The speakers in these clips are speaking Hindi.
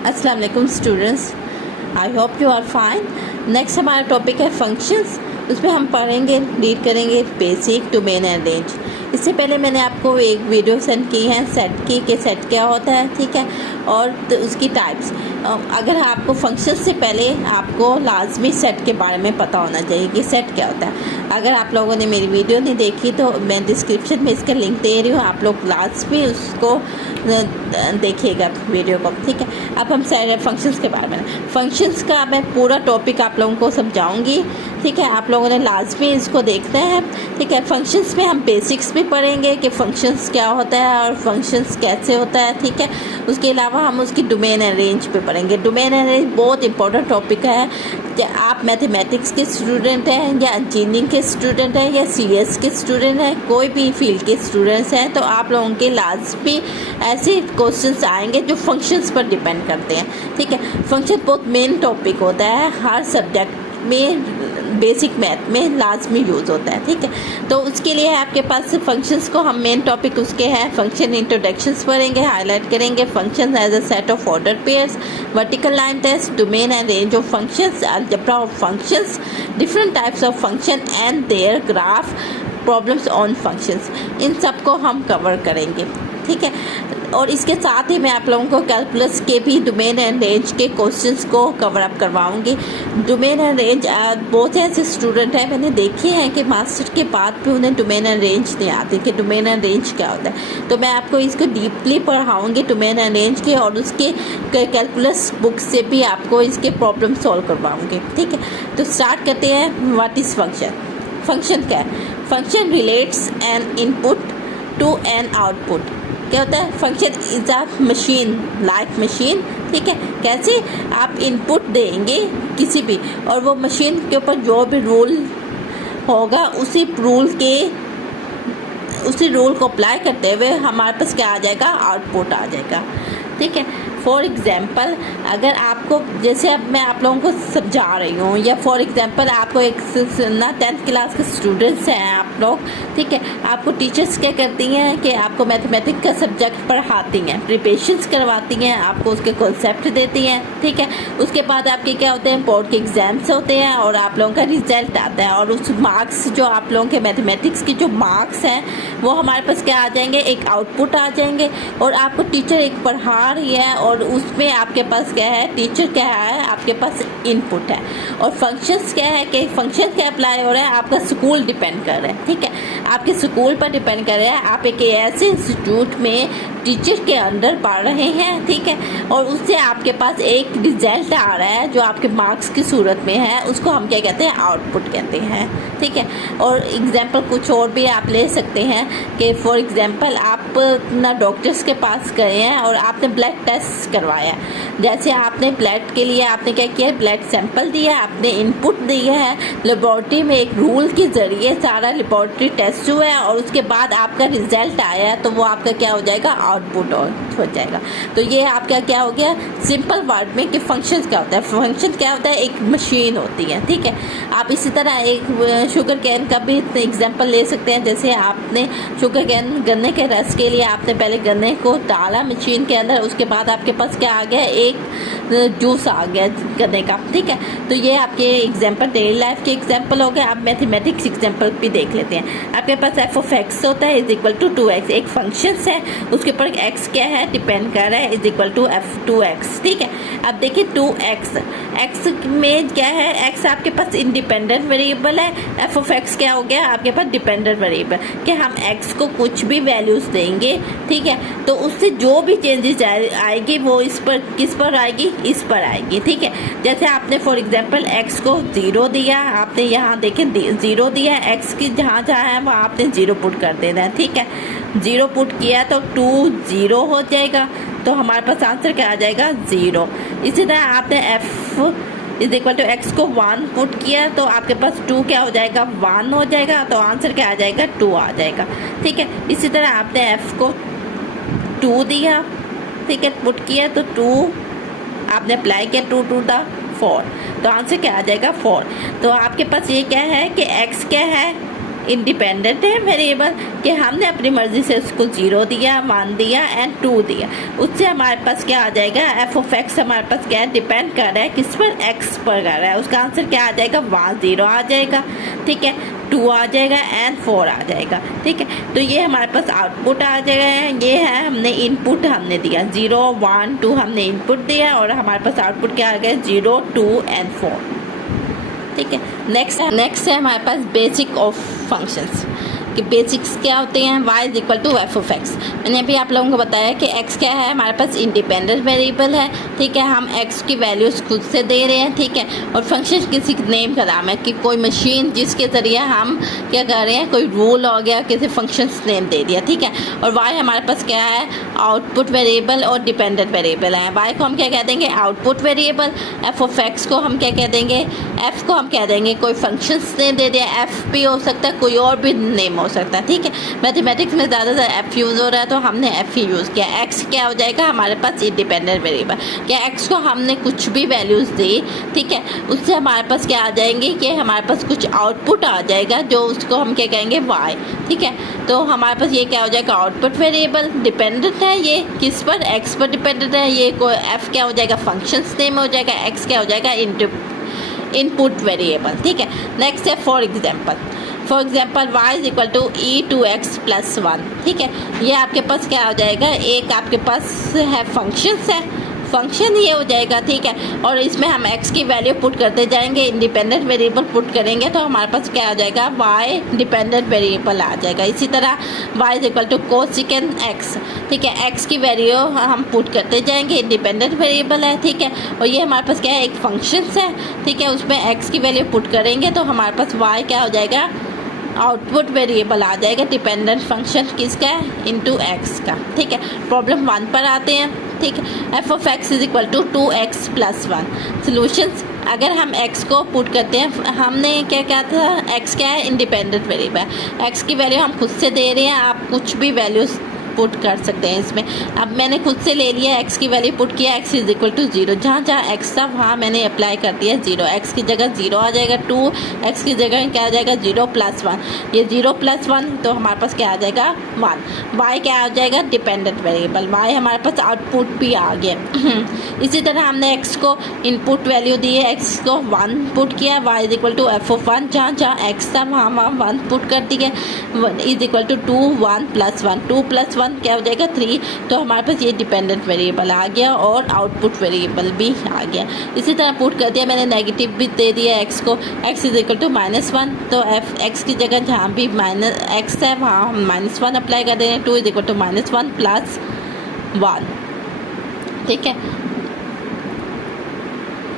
अस्सलाम वालेकुम students, I hope you are fine. Next हमारा टॉपिक है फंक्शंस। उसमें हम पढ़ेंगे, रीड करेंगे बेसिक, डोमेन एंड रेंज। इससे पहले मैंने आपको एक वीडियो सेंड की है सेट की, कि सेट क्या होता है, ठीक है, और तो उसकी टाइप्स। अगर आपको फंक्शन से पहले आपको लाजमी सेट के बारे में पता होना चाहिए कि सेट क्या होता है। अगर आप लोगों ने मेरी वीडियो नहीं देखी तो मैं डिस्क्रिप्शन में इसका लिंक दे रही हूँ, आप लोग लाजमी उसको देखिएगा वीडियो को, ठीक है। अब हम सारे फंक्शंस के बारे में, फंक्शंस का मैं पूरा टॉपिक आप लोगों को समझाऊंगी, ठीक है। आप लोगों ने लाजमी इसको देखना है, ठीक है। फंक्शंस में हम बेसिक्स भी पढ़ेंगे कि फंक्शंस क्या होता है और फंक्शंस कैसे होता है, ठीक है। उसके अलावा हम उसकी डोमेन एंड रेंज पे पढ़ेंगे। डोमेन एंड रेंज बहुत इंपॉर्टेंट टॉपिक है कि आप मैथमेटिक्स के स्टूडेंट हैं या इंजीनियरिंग के स्टूडेंट हैं या सीएस के स्टूडेंट हैं, कोई भी फील्ड के स्टूडेंट्स हैं, तो आप लोगों के लाजमी ऐसे क्वेश्चंस आएंगे जो फंक्शंस पर डिपेंड करते हैं, ठीक है। फंक्शन बहुत मेन टॉपिक होता है, हर सब्जेक्ट में बेसिक मैथ में लाजमी यूज़ होता है, ठीक है। तो उसके लिए आपके पास फंक्शंस को हम मेन टॉपिक उसके हैं फंक्शन इंट्रोडक्शंस पढ़ेंगे, हाईलाइट करेंगे। Function as a set of order pairs, vertical line test, domain and range of functions, algebra of functions, different types of function and their graph, problems on functions, इन सब को हम कवर करेंगे, ठीक है। और इसके साथ ही मैं आप लोगों को कैलकुलस के भी डोमेन एंड रेंज के क्वेश्चंस को कवर अप करवाऊंगी। डोमेन एंड रेंज बहुत ऐसे स्टूडेंट हैं, मैंने देखे हैं कि मास्टर के बाद भी उन्हें डोमेन एंड रेंज नहीं आती कि डोमेन एंड रेंज क्या होता है। तो मैं आपको इसको डीपली पढ़ाऊँगी डोमेन एंड रेंज के, और उसके कैलकुलस बुक से भी आपको इसके प्रॉब्लम सॉल्व करवाऊँगी, ठीक है। तो स्टार्ट करते हैं। What is function? फंक्शन क्या है? Function relates an input to an output. क्या होता है? Function is a machine, like machine, ठीक है। कैसे? आप इनपुट देंगे किसी भी, और वो मशीन के ऊपर जो भी रूल होगा उसी रूल को अप्लाई करते हुए हमारे पास क्या आ जाएगा? आउटपुट आ जाएगा, ठीक है। फॉर एग्ज़ाम्पल, अगर आपको, जैसे अब मैं आप लोगों को समझा रही हूँ, या फॉर एग्ज़ाम्पल आपको एक ना 10th क्लास के स्टूडेंट्स हैं आप लोग, ठीक है। आपको टीचर्स क्या करती हैं कि आपको मैथमेटिक्स का सब्जेक्ट पढ़ाती हैं, प्रिपरेशंस करवाती हैं, आपको उसके कॉन्सेप्ट देती हैं, ठीक है। उसके बाद आपके क्या होते हैं? बोर्ड के एग्ज़ाम्स होते हैं और आप लोगों का रिजल्ट आता है, और उस मार्क्स जो आप लोगों के मैथमेटिक्स के जो मार्क्स हैं वो हमारे पास क्या आ जाएंगे? एक आउटपुट आ जाएंगे। और आपको टीचर एक पढ़ा रही है और उसमें आपके पास क्या है? टीचर क्या है? आपके पास इनपुट है। और फंक्शंस क्या है कि फंक्शन क्या अप्लाई हो रहा है? आपका स्कूल डिपेंड कर रहा है, ठीक है। आपके स्कूल पर डिपेंड कर रहा है। आप एक ऐसे इंस्टीट्यूट में टीचर के अंडर पढ़ रहे हैं, ठीक है, और उससे आपके पास एक रिजल्ट आ रहा है जो आपके मार्क्स की सूरत में है, उसको हम क्या कहते हैं? आउटपुट कहते हैं, ठीक है। और एग्जाम्पल कुछ और भी आप ले सकते हैं कि फॉर एग्जाम्पल आप ना डॉक्टर्स के पास गए हैं और आपने ब्लड टेस्ट करवाया। जैसे आपने ब्लड के लिए आपने क्या किया? ब्लड सैंपल दिया, आपने इनपुट दिया है, लेबॉर्ट्री में एक रूल के ज़रिए सारा लेबॉर्ट्री टेस्ट हुआ है, और उसके बाद आपका रिजल्ट आया, तो वो आपका क्या हो जाएगा? आउटपुट हो जाएगा। तो ये आपका क्या हो गया? सिंपल वर्ड में कि फंक्शन क्या होता है? फंक्शन क्या होता है? एक मशीन होती है, ठीक है। आप इसी तरह एक शुगर कैन का भी एग्जाम्पल ले सकते हैं। जैसे आपने शुगर कैन, गन्ने के रस के लिए आपने पहले गन्ने को डाला मशीन के अंदर, उसके बाद आपके पास क्या आ गया? एक जूस आ गया गन्ने का, ठीक है। तो ये आपके एग्जाम्पल डेली लाइफ के एग्जाम्पल हो गए। आप मैथमेटिक्स एग्जाम्पल भी देख लेते हैं। आपके पास एफ ऑफ एक्स होता है इज इक्वल टू 2x, एक फंक्शन है, उसके ऊपर एक्स क्या है? डिपेंड कर रहा है, इज इक्वल टू f2x, ठीक है। अब देखिए 2x, एक्स में क्या है? एक्स आपके पास इंडिपेंडेंट वेरिएबल है, एफ ऑफ एक्स क्या हो गया? आपके पास डिपेंडेंट वेरिएबल। कि हम एक्स को कुछ भी वैल्यूज देंगे, ठीक है, तो उससे जो भी चेंजेस आएगी वो इस पर, किस पर आएगी? इस पर आएगी, ठीक है। जैसे आपने फॉर एग्जांपल एक्स को 0 दिया, आपने यहाँ देखें 0 दिया, एक्स की जहाँ जहाँ है वहाँ आपने 0 पुट कर देना है, ठीक है। 0 पुट किया तो 2 0 हो जाएगा, तो हमारे पास आंसर क्या आ जाएगा? 0। इसी तरह आपने F is equal to X को 1 पुट किया तो आपके पास 2 क्या हो जाएगा? 1 हो जाएगा, तो आंसर क्या आ जाएगा? 2 आ जाएगा, ठीक है। इसी तरह आपने एफ को 2 दिया, ठीक है, पुट किया तो 2 आपने अप्लाई किया 2 टू द 4, तो आंसर क्या आ जाएगा? 4। तो आपके पास ये क्या है कि x क्या है? इंडिपेंडेंट है वेरिएबल कि हमने अपनी मर्जी से उसको 0 दिया, 1 दिया एंड 2 दिया, उससे हमारे पास क्या आ जाएगा, एफ ऑफ एक्स हमारे पास क्या है, डिपेंड कर रहा है किस पर, एक्स पर कर रहा है, उसका आंसर क्या आ जाएगा, 1 0 आ जाएगा, ठीक है, 2 आ जाएगा एंड 4 आ जाएगा, ठीक है। तो ये हमारे पास आउटपुट आ जाएगा, ये है हमने इनपुट हमने दिया 0 1 2 हमने इनपुट दिया और हमारे पास आउटपुट क्या आ गया 0 2 एंड 4, ठीक है। नेक्स्ट है हमारे पास बेसिक ऑफ फंक्शंस कि बेसिक्स क्या होते हैं, y is equal to F of X. मैंने अभी आप लोगों को बताया कि x क्या है, हमारे पास इंडिपेंडेंट वेरिएबल है, ठीक है, हम x की वैल्यूज खुद से दे रहे हैं, ठीक है, और फंक्शन किसी नेम का नाम है कि कोई मशीन जिसके ज़रिए हम क्या कर रहे हैं, कोई रूल हो गया, किसी फंक्शन नेम दे दिया, ठीक है। और y हमारे पास क्या है, आउटपुट वेरिएबल और डिपेंडेंट वेरिएबल है। y को हम क्या कह देंगे, output variable, F of x को हम क्या कह देंगे, f को हम कह देंगे कोई फंक्शन नेम दे दिया, f भी हो सकता है, कोई और भी नेम हो सकता है, ठीक है। मैथमेटिक्स में ज़्यादातर एफ यूज़ हो रहा है तो हमने एफ ही यूज़ किया। एक्स क्या हो जाएगा हमारे पास इंडिपेंडेंट वेरिएबल, क्या एक्स को हमने कुछ भी वैल्यूज़ दी, ठीक है, उससे हमारे पास क्या आ जाएंगे कि हमारे पास कुछ आउटपुट आ जाएगा जो उसको हम क्या कहेंगे वाई, ठीक है। तो हमारे पास ये क्या हो जाएगा, आउटपुट वेरिएबल डिपेंडेंट है, ये किस पर, एक्स पर डिपेंडेंट है, ये कोई एफ क्या हो जाएगा, फंक्शन नेम हो जाएगा, एक्स क्या हो जाएगा, इनपुट वेरिएबल, ठीक है। नेक्स्ट है for example y is equal to e to X plus 1, ठीक है। ये आपके पास क्या हो जाएगा, एक आपके पास है फंक्शन ये हो जाएगा, ठीक है, और इसमें हम x की वैल्यू पुट करते जाएंगे, इंडिपेंडेंट वेरिएबल पुट करेंगे तो हमारे पास क्या आ जाएगा, y डिपेंडेंट वेरिएबल आ जाएगा। इसी तरह y is equal to cosecant x, ठीक है, x की वैल्यू हम पुट करते जाएंगे, इंडिपेंडेंट वेरिएबल है, ठीक है, और ये हमारे पास क्या है, एक फंक्शन है, ठीक है, उसमें x की वैल्यू पुट करेंगे तो हमारे पास y क्या हो जाएगा, आउटपुट वेरिएबल आ जाएगा, डिपेंडेंट फंक्शन किसका है, इनटू एक्स का, ठीक है। प्रॉब्लम 1 पर आते हैं, ठीक है। F of X is equal to 2x plus 1। Solutions, अगर हम x को पुट करते हैं, हमने क्या था, x क्या है, इंडिपेंडेंट वेरिएबल, x की वैल्यू हम खुद से दे रहे हैं, आप कुछ भी वैल्यूज पुट कर सकते हैं इसमें। अब मैंने खुद से ले लिया, x की वैल्यू पुट किया, x इज इक्वल टू 0, जहाँ जहाँ x था वहाँ मैंने अप्लाई कर दिया 0, x की जगह 0 आ जाएगा, 2 x की जगह क्या आ जाएगा, 0 प्लस 1, ये 0 प्लस 1 तो हमारे पास क्या आ जाएगा 1, y क्या आ जाएगा, डिपेंडेंट वेरिएबल, y हमारे पास आउटपुट भी आ गया। इसी तरह हमने x को इनपुट वैल्यू दी है, x को 1 पुट किया, y is equal to F of 1, जहाँ जहाँ x था वहाँ 1 पुट कर दिया, is equal to 2 1 plus 1, 2 plus 1 क्या हो जाएगा 3, तो हमारे पास ये डिपेंडेंट वेरिएबल आ गया और आउटपुट वेरिएबल भी आ गया। इसी तरह पुट कर दिया मैंने, नेगेटिव भी दे दिया x को, x इज इक्वल टू -1, तो x की जगह जहाँ भी x है वहाँ हम -1 अप्लाई कर दे रहे हैं, 2 इज इक्वल टू -1 प्लस 1, ठीक है,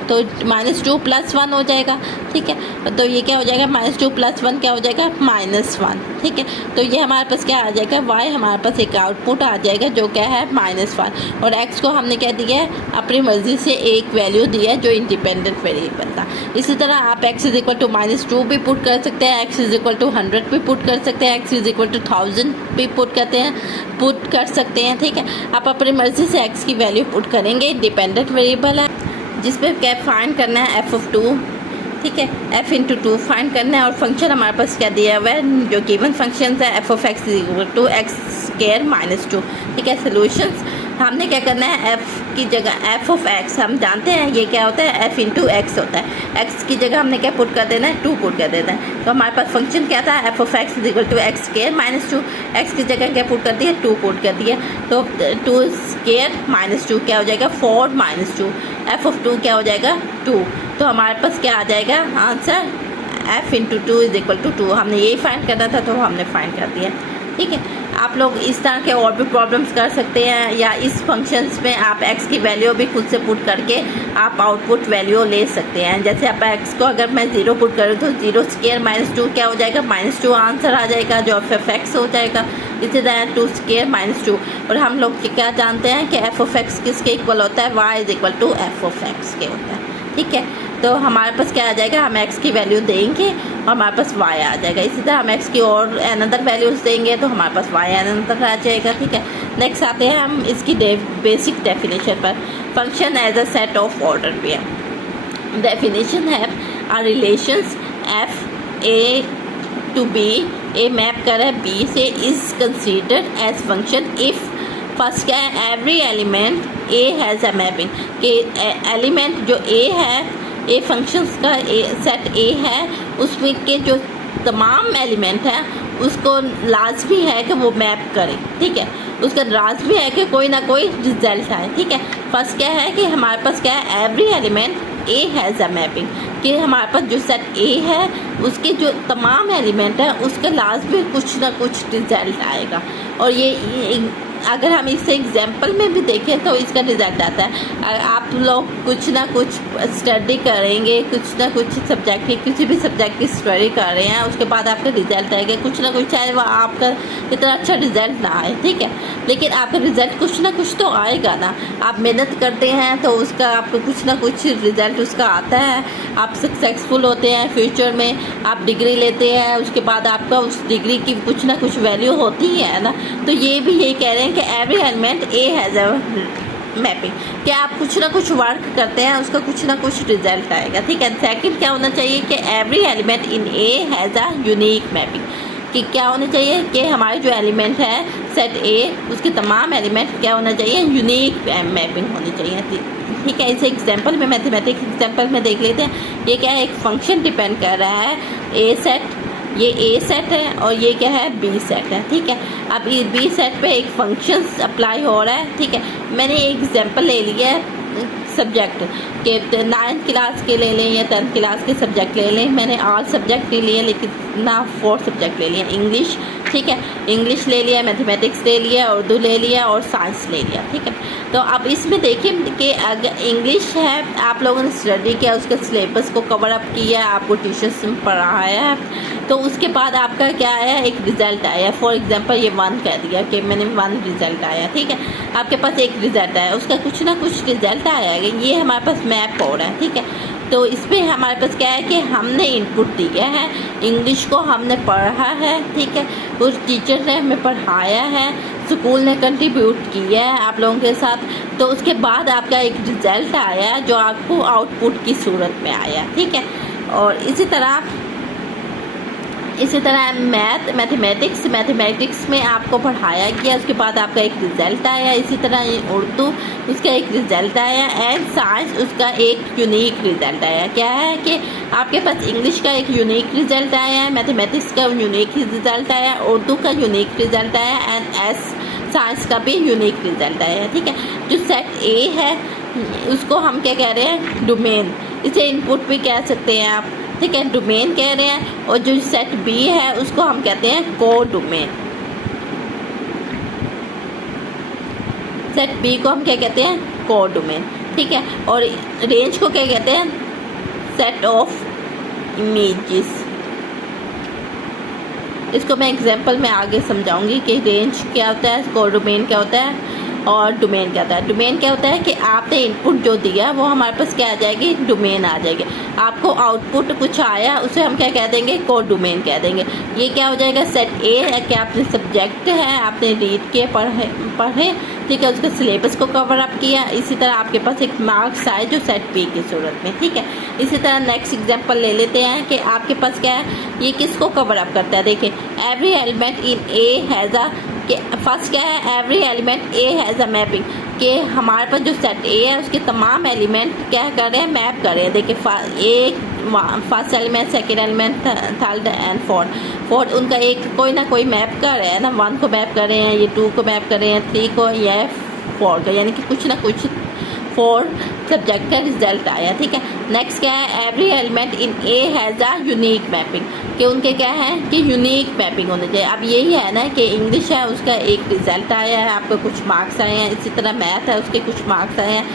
तो -2 प्लस 1 हो जाएगा, ठीक है, तो ये क्या हो जाएगा, -2 प्लस 1 क्या हो जाएगा, -1, ठीक है। तो ये हमारे पास क्या आ जाएगा, y हमारे पास एक आउटपुट आ जाएगा जो क्या है -1, और x को हमने क्या दिया है, अपनी मर्जी से एक वैल्यू दिया है जो इंडिपेंडेंट वेरिएबल था। इसी तरह आप x इज इक्वल टू -2 भी पुट कर सकते हैं, x इज इक्वल टू 100 भी पुट कर सकते हैं, x इज इक्वल टू 1000 भी पुट कर सकते हैं, ठीक है। आप अपनी मर्जी से x की वैल्यू पुट करेंगे, इंडिपेंडेंट वेरिएबल है जिसपे क्या फाइंड करना है, एफ ऑफ 2, ठीक है, f इंटू 2 फाइंड करना है, और फंक्शन हमारे पास क्या दिया हुआ है, जो गिवन फंक्शन है F of X is equal to X square -2, ठीक है। सोल्यूशंस, हमने क्या करना है, f की जगह एफ ऑफ एक्स हम जानते हैं ये क्या होता है, f इंटू एक्स होता है, x की जगह हमने क्या पुट कर देना है, 2 पुट कर देना है, तो हमारे पास फंक्शन क्या था, F of X is equal to X square -2, X की जगह क्या पुट कर दिया, 2 पुट कर दिया, तो 2 स्क्वायर -2 क्या हो जाएगा, 4 -2, एफ ऑफ 2 क्या हो जाएगा 2, तो हमारे पास क्या आ जाएगा answer, f into 2 is equal to 2, हमने यही फाइंड करना था तो हमने फाइंड कर दिया, ठीक है। आप लोग इस तरह के और भी प्रॉब्लम्स कर सकते हैं, या इस फंक्शंस में आप x की वैल्यू भी खुद से पुट करके आप आउटपुट वैल्यू ले सकते हैं। जैसे आप x को अगर मैं 0 पुट करूँ तो 0 स्क्वायर -2 क्या हो जाएगा, -2 आंसर आ जाएगा जो एफ ऑफ एक्स हो जाएगा। इसी तरह 2 स्क्वायर -2, और हम लोग क्या जानते हैं कि एफ ऑफ एक्स किसके इक्वल होता है, y is equal to F of X के होता है, ठीक है। तो हमारे पास क्या आ जाएगा, हम x की वैल्यू देंगे और हमारे पास y आ जाएगा। इसी तरह हम x की और अनदर वैल्यूज देंगे तो हमारे पास y अनदर आ जाएगा, ठीक है। नेक्स्ट आते हैं हम इसकी बेसिक डेफिनेशन पर। Function as a set of order भी है। डेफिनेशन है, R relations f a to B, A map कर रहा है बी से, is considered as function if first क्या है, every element A has a mapping, कि एलिमेंट जो ए है, ए फंक्शंस का सेट ए है, उसमें के जो तमाम एलिमेंट है उसको लाजमी है कि वो मैप करे, ठीक है, उसका लाजमी है कि कोई ना कोई रिजल्ट आए, ठीक है। फर्स्ट क्या है कि हमारे पास क्या है, every element A has a mapping, कि हमारे पास जो सेट ए है उसके जो तमाम एलिमेंट है उसके लाजमी कुछ ना कुछ रिजल्ट आएगा। और ये अगर हम इसे एग्जाम्पल में भी देखें तो इसका रिजल्ट आता है। आप लोग कुछ ना कुछ स्टडी करेंगे, कुछ ना कुछ सब्जेक्ट की, किसी भी सब्जेक्ट की स्टडी कर रहे हैं, उसके बाद आपका रिजल्ट आएगा कुछ ना कुछ, चाहे वह आपका इतना अच्छा रिजल्ट ना आए, ठीक है, लेकिन आपका रिजल्ट कुछ ना कुछ तो आएगा ना। आप मेहनत करते हैं तो उसका आपको कुछ ना कुछ रिजल्ट उसका आता है, आप सक्सेसफुल होते हैं, फ्यूचर में आप डिग्री लेते हैं, उसके बाद आपका उस डिग्री की कुछ ना कुछ वैल्यू होती है ना। तो ये भी यही कह रहे हैं कि every element A has a mapping, क्या आप कुछ ना कुछ वर्क करते हैं उसका कुछ ना कुछ रिजल्ट आएगा, ठीक है। सेकंड क्या होना चाहिए कि every element in A has a unique mapping, कि क्या होना चाहिए कि हमारे जो एलिमेंट है सेट ए उसके तमाम एलिमेंट क्या होना चाहिए, यूनिक मैपिंग होनी चाहिए, ठीक है। इसे एग्जांपल में, मैथमेटिक्स एग्जांपल में देख लेते हैं। ये क्या है, एक फंक्शन डिपेंड कर रहा है ए सेट, ये ए सेट है और ये क्या है, बी सेट है, ठीक है। अब ये बी सेट पे एक फंक्शन अप्लाई हो रहा है, ठीक है। मैंने एक एग्जांपल ले लिया है सब्जेक्ट के, 9th क्लास के ले लें या 10th क्लास के सब्जेक्ट ले लें, मैंने ऑल सब्जेक्ट नहीं लिए लेकिन ना 4 सब्जेक्ट ले लिए, इंग्लिश, ठीक है, इंग्लिश ले लिया, मैथमेटिक्स ले लिया, उर्दू ले लिया और साइंस ले लिया, ठीक है। तो अब इसमें देखिए कि अगर इंग्लिश है, आप लोगों ने स्टडी किया, उसके सिलेबस को कवर अप किया, आपको टीचर्स ने पढ़ाया है, तो उसके बाद आपका क्या आया, एक रिज़ल्ट आया। फॉर एग्जांपल ये 1 कह दिया कि मैंने 1 रिज़ल्ट आया, ठीक है, आपके पास एक रिज़ल्ट आया, उसका कुछ ना कुछ रिज़ल्ट आया, ये हमारे पास मैप हो रहा है, ठीक है। तो इसमें हमारे पास क्या है कि हमने इनपुट दिया है, इंग्लिश को हमने पढ़ा है, ठीक है, उस टीचर ने हमें पढ़ाया है, स्कूल ने कंट्रीब्यूट किया है आप लोगों के साथ, तो उसके बाद आपका एक रिज़ल्ट आया जो आपको आउटपुट की सूरत में आया, ठीक है। और इसी तरह मैथमेटिक्स में आपको पढ़ाया गया, उसके बाद आपका एक रिज़ल्ट आया, इसी तरह उर्दू उसका एक रिज़ल्ट आया, एंड साइंस उसका एक यूनिक रिज़ल्ट आया। क्या है कि आपके पास इंग्लिश का एक यूनिक रिज़ल्ट आया है, मैथमेटिक्स का यूनिक रिज़ल्ट आया, उर्दू का यूनिक रिज़ल्ट आया, एंड साइंस का भी यूनिक रिज़ल्ट आया है, ठीक है। जो सेट ए है उसको हम क्या कह रहे हैं, डोमेन, इसे इनपुट भी कह सकते हैं आप, ठीक है, डोमेन कह रहे हैं। और जो सेट बी है उसको हम कहते हैं को डोमेन, सेट बी को हम क्या कहते हैं, को डोमेन, ठीक है। और रेंज को क्या कहते हैं, सेट ऑफ इमेजेस। इसको मैं एग्जांपल में आगे समझाऊंगी कि रेंज क्या होता है, को डोमेन क्या होता है और डोमेन क्या होता है। डोमेन क्या होता है कि आपने इनपुट जो दिया वो हमारे पास क्या आ जाएगी, डोमेन आ जाएगी। आपको आउटपुट कुछ आया उसे हम क्या कह देंगे, को डोमेन कह देंगे। ये क्या हो जाएगा, सेट ए है कि आपने सब्जेक्ट है, आपने रीड किए, पढ़े, ठीक है, उसके सिलेबस को कवर अप किया, इसी तरह आपके पास एक मार्क्स आए जो सेट बी की सूरत में, ठीक है। इसी तरह नेक्स्ट एग्जांपल ले लेते हैं कि आपके पास क्या है, ये किसको कवर अप करता है। देखिए every element in A has अ, कि फर्स्ट क्या है, every element A has a mapping, कि हमारे पास जो सेट ए है उसके तमाम एलिमेंट क्या कर रहे हैं, मैप कर रहे हैं। देखिए first element, second element, third and fourth उनका एक कोई ना कोई मैप कर रहे हैं ना, 1 को मैप कर रहे हैं, ये 2 को मैप कर रहे हैं, 3 को, या 4 को, यानी कि कुछ ना कुछ 4 सब्जेक्ट का रिजल्ट आया, ठीक है। नेक्स्ट क्या है, every element in A has a unique mapping, कि उनके क्या है कि यूनिक मैपिंग होनी चाहिए। अब यही है ना कि इंग्लिश है उसका एक रिज़ल्ट आया है, आपको कुछ मार्क्स आए हैं, इसी तरह मैथ है उसके कुछ मार्क्स आए हैं,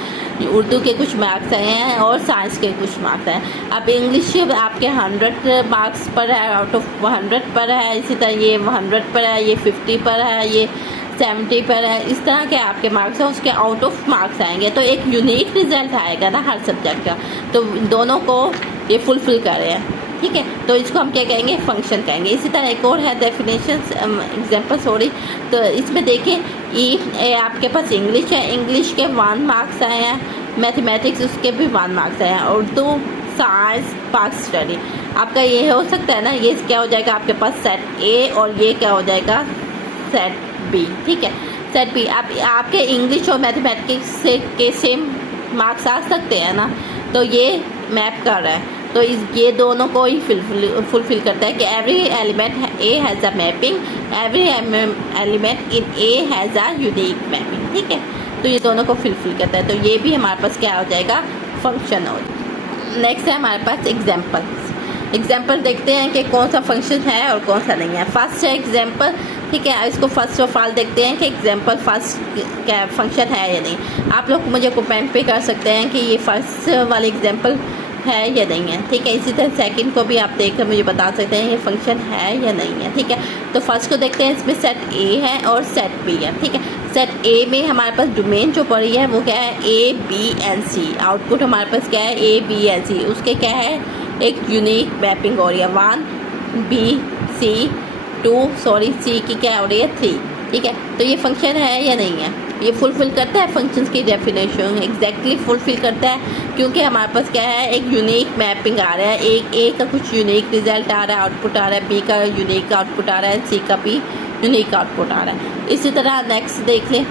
उर्दू के कुछ मार्क्स आए हैं और साइंस के कुछ मार्क्स आए हैं। अब इंग्लिश आपके 100 मार्क्स पर है, आउट ऑफ 100 पर है, इसी तरह ये 100 पर है, ये 50 पर है, ये 70 पर है, इस तरह के आपके मार्क्स हैं, उसके आउट ऑफ मार्क्स आएंगे, तो एक यूनिक रिजल्ट आएगा ना हर सब्जेक्ट का, तो दोनों को ये फुलफिल कर रहे हैं, ठीक है। तो इसको हम क्या कहेंगे, फंक्शन कहेंगे। इसी तरह एक और है डेफिनेशन एग्जांपल, सॉरी, तो इसमें देखिए आपके पास इंग्लिश है, इंग्लिश के 1 मार्क्स आए हैं, मैथमेटिक्स उसके भी 1 मार्क्स आए हैं, उर्दू साइंस पार्क स्टडी। आपका ये हो सकता है ना, ये क्या हो जाएगा आपके पास सेट ए और ये क्या हो जाएगा सेट बी। ठीक है, सेट बी। आपके इंग्लिश और मैथमेटिक्स से के सेम मार्क्स आ सकते हैं ना, तो ये मैप कर रहा है, तो ये दोनों को ही फुलफिल करता है कि every element A has a mapping, every element in A has a unique mapping. ठीक है, तो ये दोनों को फुलफिल करता है, तो ये भी हमारे पास क्या हो जाएगा फंक्शन हो। नेक्स्ट है हमारे पास एग्जाम्पल देखते हैं कि कौन सा फंक्शन है और कौन सा नहीं है। फर्स्ट है एग्जाम्पल। ठीक है, इसको फर्स्ट ऑफ ऑल देखते हैं कि एग्जाम्पल फर्स्ट क्या फंक्शन है या नहीं। आप लोग मुझे कमेंट पे कर सकते हैं कि ये फर्स्ट वाले एग्जाम्पल है या नहीं है। ठीक है, इसी तरह सेकंड को भी आप देखकर मुझे बता सकते हैं ये फंक्शन है या नहीं है। ठीक है, तो फर्स्ट को देखते हैं, इसमें सेट ए है और सेट बी है। ठीक है, सेट ए में हमारे पास डोमेन जो पड़ी है वो क्या है A B and C. Output हमारे पास क्या है ए बी एंड सी, उसके क्या है एक यूनिक मैपिंग हो रही है 1 बी सी 2 सी की क्या हो रही है 3। ठीक है, तो ये फंक्शन है या नहीं है, ये फुलफिल करता है फंक्शंस की डेफिनेशन, एग्जैक्टली फुलफिल करता है, क्योंकि हमारे पास क्या है एक यूनिक मैपिंग आ रहा है, एक ए का कुछ यूनिक रिजल्ट आ रहा है, आउटपुट आ रहा है, बी का यूनिक आउटपुट आ रहा है, सी का भी यूनिक आउटपुट आ रहा है। इसी तरह नेक्स्ट देख लें,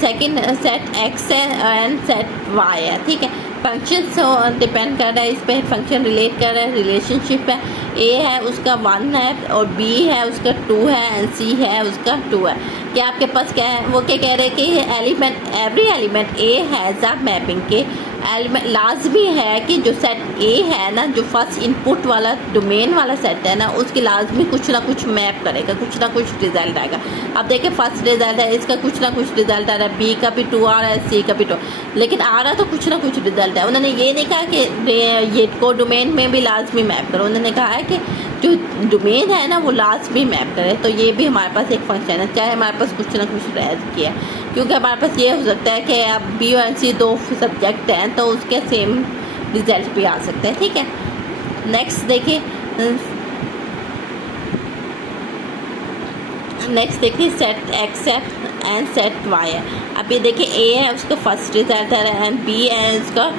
सेकंड सेट एक्स है एंड सेट वाई है। ठीक है, फंक्शन डिपेंड कर रहा है इस पर, फंक्शन रिलेट कर रहा है, रिलेशनशिप है। ए है उसका 1 है और बी है उसका 2 है एंड सी है उसका 2 है। क्या आपके पास क्या है, वो क्या कह रहे हैं कि element every element A has a mapping के एलिमेंट लाजमी है कि जो सेट ए है ना, जो फर्स्ट इनपुट वाला डोमेन वाला सेट है ना, उसकी लाजमी कुछ ना कुछ मैप करेगा, कुछ ना कुछ रिजल्ट आएगा। अब देखिए फर्स्ट रिजल्ट है, इसका कुछ ना कुछ रिजल्ट आ रहा है, बी का भी 2 आ रहा है, सी का भी 2, लेकिन आ रहा तो कुछ ना कुछ रिजल्ट है। उन्होंने ये नहीं कहा कि ये को डोमेन में भी लाजमी मैप करो, उन्होंने कहा है कि जो डोमेन है ना वो लाजमी मैप करे। तो ये भी हमारे पास एक फंक्शन है, चाहे हमारे पास कुछ ना कुछ रह किया, क्योंकि हमारे पास ये हो सकता है कि अब बी और सी 2 सब्जेक्ट हैं तो उसके सेम रिजल्ट भी आ सकते हैं। ठीक है, नेक्स्ट देखिए सेट एक्स है एंड सेट वाई है। अब ये देखिए ए है उसका फर्स्ट रिजल्ट आ रहा है एंड बी है उसका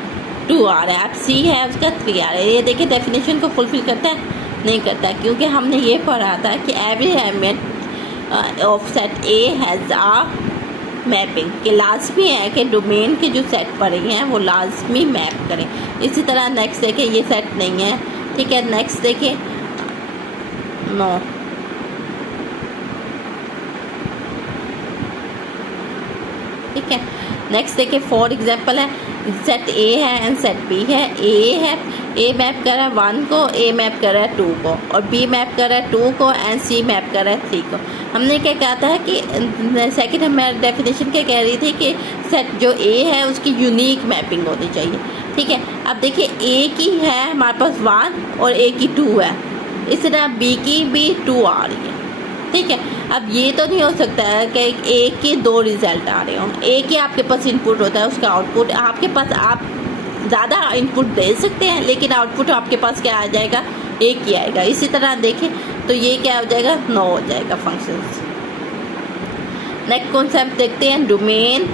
2 आ रहा है, अब सी है उसका 3 आ रहा है। ये देखिए डेफिनेशन को फुलफिल करता है नहीं करता, क्योंकि हमने ये पढ़ा था कि every element of set A has a mapping, के लाजमी है कि डोमेन के जो सेट पड़े हैं वो लाजमी मैप करें। इसी तरह नेक्स्ट देखिए ये सेट नहीं है। ठीक है, नेक्स्ट देखिए नो, ठीक है, नेक्स्ट देखिए फॉर एग्जाम्पल है सेट ए है एंड सेट बी है। ए मैप कर रहा है 1 को, ए मैप कर रहा है 2 को, और बी मैप कर रहा है 2 को एंड सी मैप कर रहा है 3 को। हमने क्या कहा था कि सेकंड हमारी डेफिनेशन क्या कह रही थी कि सेट जो ए है उसकी यूनिक मैपिंग होनी चाहिए। ठीक है, अब देखिए ए की है हमारे पास 1 और ए की 2 है, इस तरह बी की भी 2 आ रही है। ठीक है, अब ये तो नहीं हो सकता है कि ए के 2 रिजल्ट आ रहे हों। ए के आपके पास इनपुट होता है, उसका आउटपुट आपके पास, आप ज़्यादा इनपुट दे सकते हैं लेकिन आउटपुट आपके पास क्या आ जाएगा एक ही आएगा। इसी तरह देखें तो ये क्या हो जाएगा 9 हो जाएगा फंक्शंस। नेक्स्ट कॉन्सेप्ट देखते हैं डोमेन,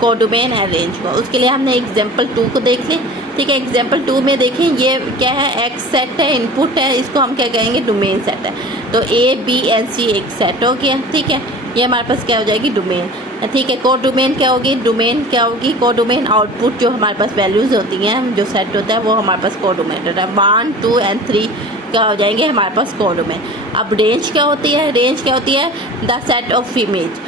कोडोमेन एंड रेंज को। उसके लिए हमने एग्जाम्पल 2 को देख लें। ठीक है, एग्जाम्पल 2 में देखें ये क्या है एक्स सेट है, इनपुट है, इसको हम क्या कहेंगे डोमेन सेट है। तो ए बी एंड सी एक सेट हो गया। ठीक है, ये हमारे पास क्या हो जाएगी डोमेन। ठीक है, कोडोमेन क्या होगी, डोमेन क्या होगी कोडोमेन, आउटपुट जो हमारे पास वैल्यूज़ होती हैं जो सेट होता है वो हमारे पास कोडोमेन होता है। 1 2 एंड 3 क्या हो जाएंगे हमारे पास कोडोमेन। अब रेंज क्या होती है, रेंज क्या होती है द सेट ऑफ इमेज,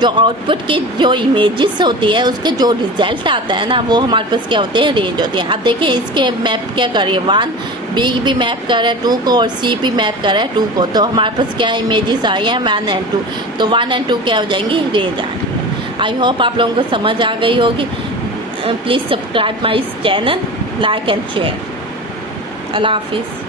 जो आउटपुट की जो इमेजेस होती है उसके जो रिजल्ट आता है ना वो हमारे पास क्या होते हैं रेंज होती है। अब देखिए इसके मैप क्या करिए 1 बी भी मैप कर रहा है 2 को और सी भी मैप कर रहा है 2 को, तो हमारे पास क्या इमेजेस आई हैं 1 एंड 2, तो 1 एंड 2 क्या हो जाएंगी रेंज आ गई। आई होप आप लोगों को समझ आ गई होगी। Please subscribe my channel, like and share. अल्लाह हाफिज़।